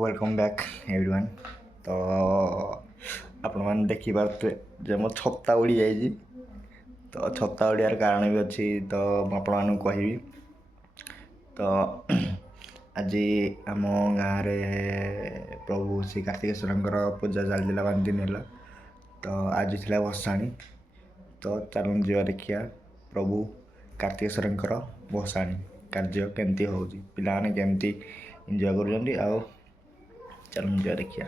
Welcome back everyone. ତ ଆପଣମାନେ ଦେଖିପାରୁଥିବେ ଯେ ମୋ ଛତା ଉଡ଼ିଯାଇଛି। ତ ଛତା ଉଡ଼ିବାର କାରଣ ବି ଅଛି, ତ ମୁଁ ଆପଣମାନଙ୍କୁ କହିବି। ତ ଆଜି ଆମ ଗାଁରେ ପ୍ରଭୁ ଶ୍ରୀ କାର୍ତ୍ତିକେଶ୍ୱରଙ୍କର ପୂଜା ଚାଲିଥିଲା 5 ଦିନ ହେଲା। ତ ଆଜି ଥିଲା ଭସାଣି। ତ ଚାଲନ୍ତୁ ଯିବା ଦେଖିବା ପ୍ରଭୁ କାର୍ତ୍ତିକେଶ୍ୱରଙ୍କର ଭସାଣି କାର୍ଯ୍ୟ କେମିତି ହେଉଛି, ପିଲାମାନେ କେମିତି ଏନ୍ଜୟ କରୁଛନ୍ତି। ଆଉ ଚାଲନ୍ତୁ ଯିବା ଦେଖିବା।